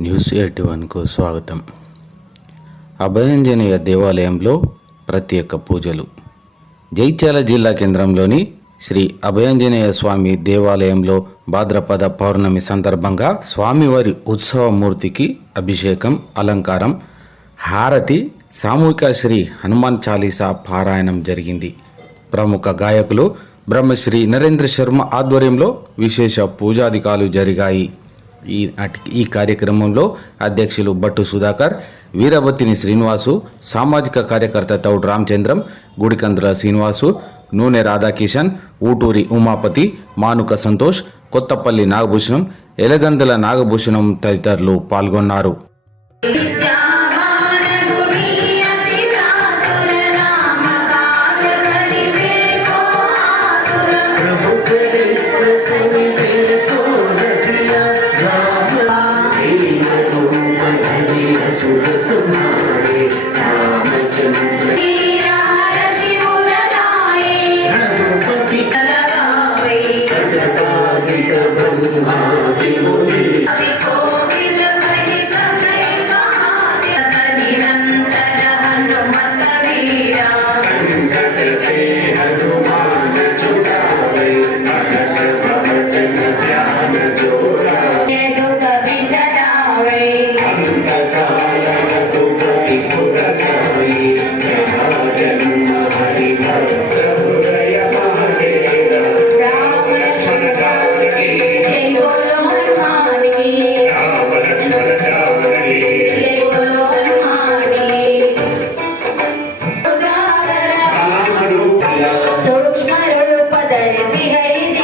News eighty వన్కు స్వాగతం. అభయంజనేయ దేవాలయంలో ప్రత్యేక పూజలు. జైత్యాల జిల్లా కేంద్రంలోని శ్రీ అభయంజనేయ స్వామి దేవాలయంలో భాద్రపద పౌర్ణమి సందర్భంగా స్వామివారి ఉత్సవమూర్తికి అభిషేకం అలంకారం హారతి సామూహిక శ్రీ హనుమాన్ చాలీసా పారాయణం జరిగింది. ప్రముఖ గాయకులు బ్రహ్మశ్రీ నరేంద్ర శర్మ ఆధ్వర్యంలో విశేష పూజాధికాలు జరిగాయి. ఈ ఈ కార్యక్రమంలో అధ్యక్షులు భట్టు సుధాకర్ వీరభత్తిని శ్రీనివాసు సామాజిక కార్యకర్త తౌడు రామచంద్రం గుడికంద్ర శ్రీనివాసు నూనె రాధాకిషన్ ఊటూరి ఉమాపతి మానుక సంతోష్ కొత్తపల్లి నాగభూషణం ఎలగందల నాగభూషణం తదితరులు పాల్గొన్నారు. సూక్ష్మ రూప రూపధరి హరిదికామా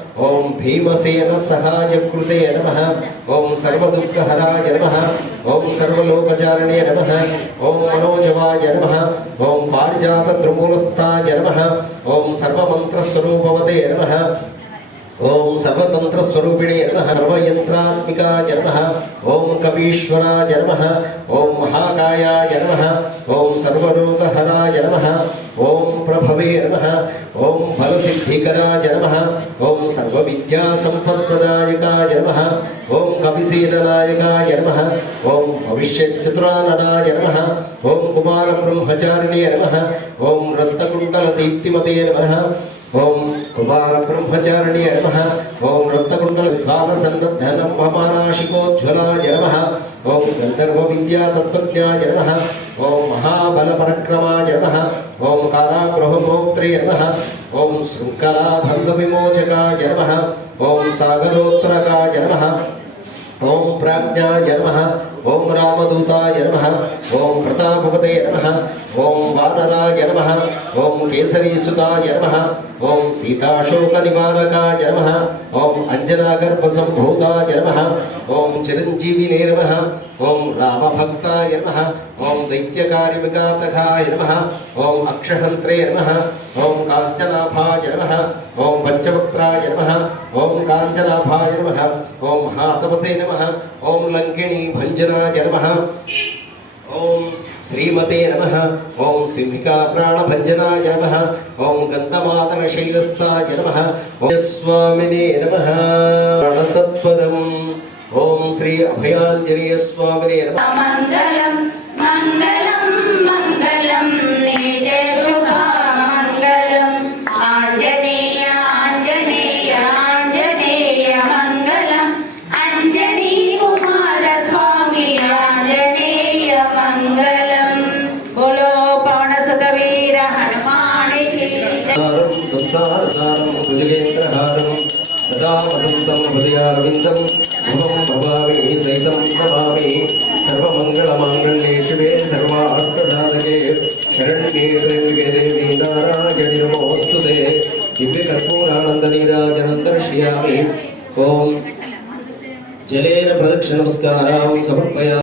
ఓం భీమసేన సహాయ కృతే నమ. ఓం సర్వదుఃఖహరాయ నమ. ఓం సర్వలోకచారణే నమ. ఓం మనోజవాయ నమ. ఓం పారిజాత ద్రుమూలస్థాయ నమ. ఓం సర్వమంత్రస్వరూపవతే నమ. ఓం సర్వరోగహరాయ నమ ఓం ప్రభవే నమ ఓం ఫలసిద్ధికరా జన్మ ఓం సర్వవిద్యాసంపత్ప్రదాయకాయ జన్మ ఓం కవిశీలనాయకాయ జన్మ ఓం భవిష్యచ్చతురాననాయ జన్మ ఓం కుమారబ్రహ్మచారిణే నమ ఓం రత్నకుండలదీప్తిమతే నమ ఓం కుమార బ్రహ్మచారిణి నమ ఓం రత్నకుండల విద్వాన సన్నద్ధన మమానాశికోజ్వలాయ నమ ఓం గంధర్వ విద్యా తత్వజ్ఞాయ నమ ఓం మహాబల పరక్రమాయ నమ ఓం కారాగృహమోక్త్రే నమ ఓం శృంఖలా విమోచకాయ నమ ఓం సాగరోత్తరకాయ నమ ఓం ప్రాజ్ఞాయ నమ ఓం రామదూతాయ నమ ఓం ప్రతాపవతే నమ ఓం వానరాయ నమ ఓం కేసరీసుతాయ నమ ఓం సీతాశోక నివారకాయ నమ ఓం అంజనాగర్భ సంభూతాయ నమ ఓం చిరంజీవినే నమ ఓం రామభక్తాయ నమ ఓం దైత్యకార్యమికాతకాయ నమ ఓం అక్షహంత్రే నమ ఓం కాంచనాభాయ నమ ఓం పంచవక్త్రాయ నమ ఓం కాంచనాభాయ నమ ఓం మహాతపసే నమ ఓం లంకిణీ భంజనాయ నమ ఓం శ్రీమతే నమ ఓం సింహికా ప్రాణభంజనాయ నమ ఓం గంధమాదన శైలస్థాయ నమ ఓం స్వామినే నమ ప్రాణతత్పదం ఓం శ్రీ అభయాంజనేయ స్వామినే నమ మంగళం మంగళం మంగళం నిజ సదా హృదయారవిందం భవం భవామి సైతం భవామి సర్వమంగళమాంగళ్యే శివే సర్వార్థసాధకే. శరణ్యే త్ర్యంబకే దేవి నారాయణి నమోస్తు దివ్యకర్పూరానందనీరాజనం దర్శయామి ఓం. జలేన ప్రదక్షిణ నమస్కారం సమర్పయా